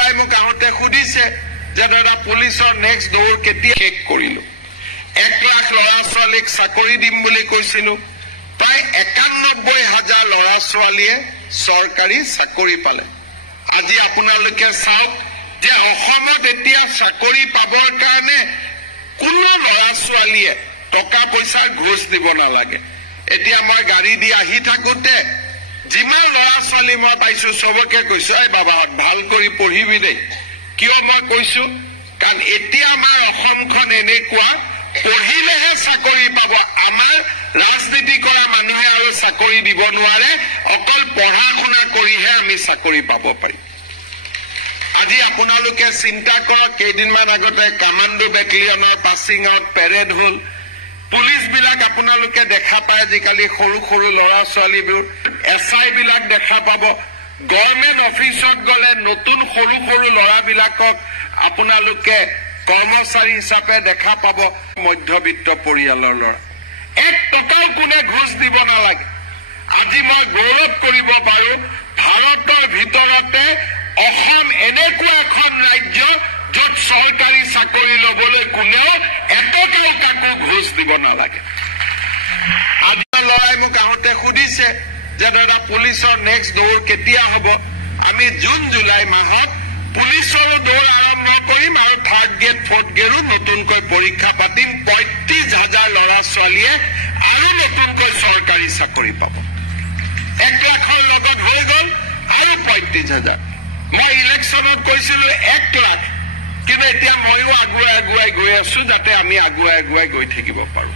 লৰাই মোক আহোঁতে সুধিছে যে দাদা পুলিচৰ নেক্সট দৌৰ কেতিয়া শেষ কৰিলো 1 লাখ ল'ৰা ছোৱালীক চাকৰি দিম বুলি কৈছিলো প্ৰায় ৯১,০০০ ল'ৰা ছোৱালীয়ে চৰকাৰী চাকৰি পালে আজি আপোনালোকে চাওক যে অসমত এতিয়া চাকৰি পাবৰ কাৰণে কোনো ল'ৰা ছোৱালীয়ে টকা পইচাৰ ঘোষ দিব নালাগে এতিয়া মই গাড়ী দি আহি থাকোতে যিমান ল'ৰা ছোৱালী মই পাইছো সবকে কৈছো এই বাবাহঁত ভাল কৰি পঢ়িবি দেই কিয় মই কৈছো কাৰণ এতিয়া আমাৰ অসমখন এনেকুৱা পঢ়িলেহে চাকৰি পাব আমাৰ ৰাজনীতি কৰা মানুহে আৰু চাকৰি দিব নোৱাৰে অকল পঢ়া শুনা কৰিহে আমি চাকৰি পাব পাৰিম আজি আপোনালোকে চিন্তা কৰক কেইদিনমান আগতে কমান্ডো বেটেলিয়নৰ পাছিং আউট পেৰেড হল পুলিচ বিলাক আপোনালোকে দেখা পায় আজিকালি সৰু সৰু ল'ৰা ছোৱালীবোৰ এছআই বিলাক দেখা পাব গভৰ্ণমেণ্ট অফিচত গলে নতুন সৰু সৰু ল'ৰাবিলাকক আপোনালোকে কৰ্মচাৰী হিচাপে দেখা পাব মধ্যবিত্ত পৰিয়ালৰ ল'ৰা 1 টকাও কোনে ঘোষ দিব নালাগে আজি মই গৌৰৱ কৰিব পাৰো ভাৰতৰ ভিতৰতে অসম এনেকুৱা এখন ৰাজ্য য'ত চৰকাৰী চাকৰি ল'বলৈ কোনেও এটকাও কাকো ঘোষ দিব নালাগে আপোনাৰ লৰাই মোক আহোঁতে সুধিছে যে দাদা পুলিচৰ নেক্সট দৌৰ কেতিয়া হ'ব আমি জুন জুলাই মাহত পুলিচৰো দৌৰ আৰম্ভ কৰিম আৰু 3rd গ্ৰেড 4th গ্ৰেডো নতুনকৈ পৰীক্ষা পাতিম ৩৫,০০০ ল'ৰা ছোৱালীয়ে আৰু নতুনকৈ চৰকাৰী চাকৰি পাব 1 লাখৰ লগত হৈ গ'ল আৰু ৩৫,০০০ মই ইলেকশ্যনত কৈছিলো 1 লাখ কিন্তু এতিয়া ময়ো আগুৱাই গৈ আছো যাতে আমি আগুৱাই গৈ থাকিব পাৰো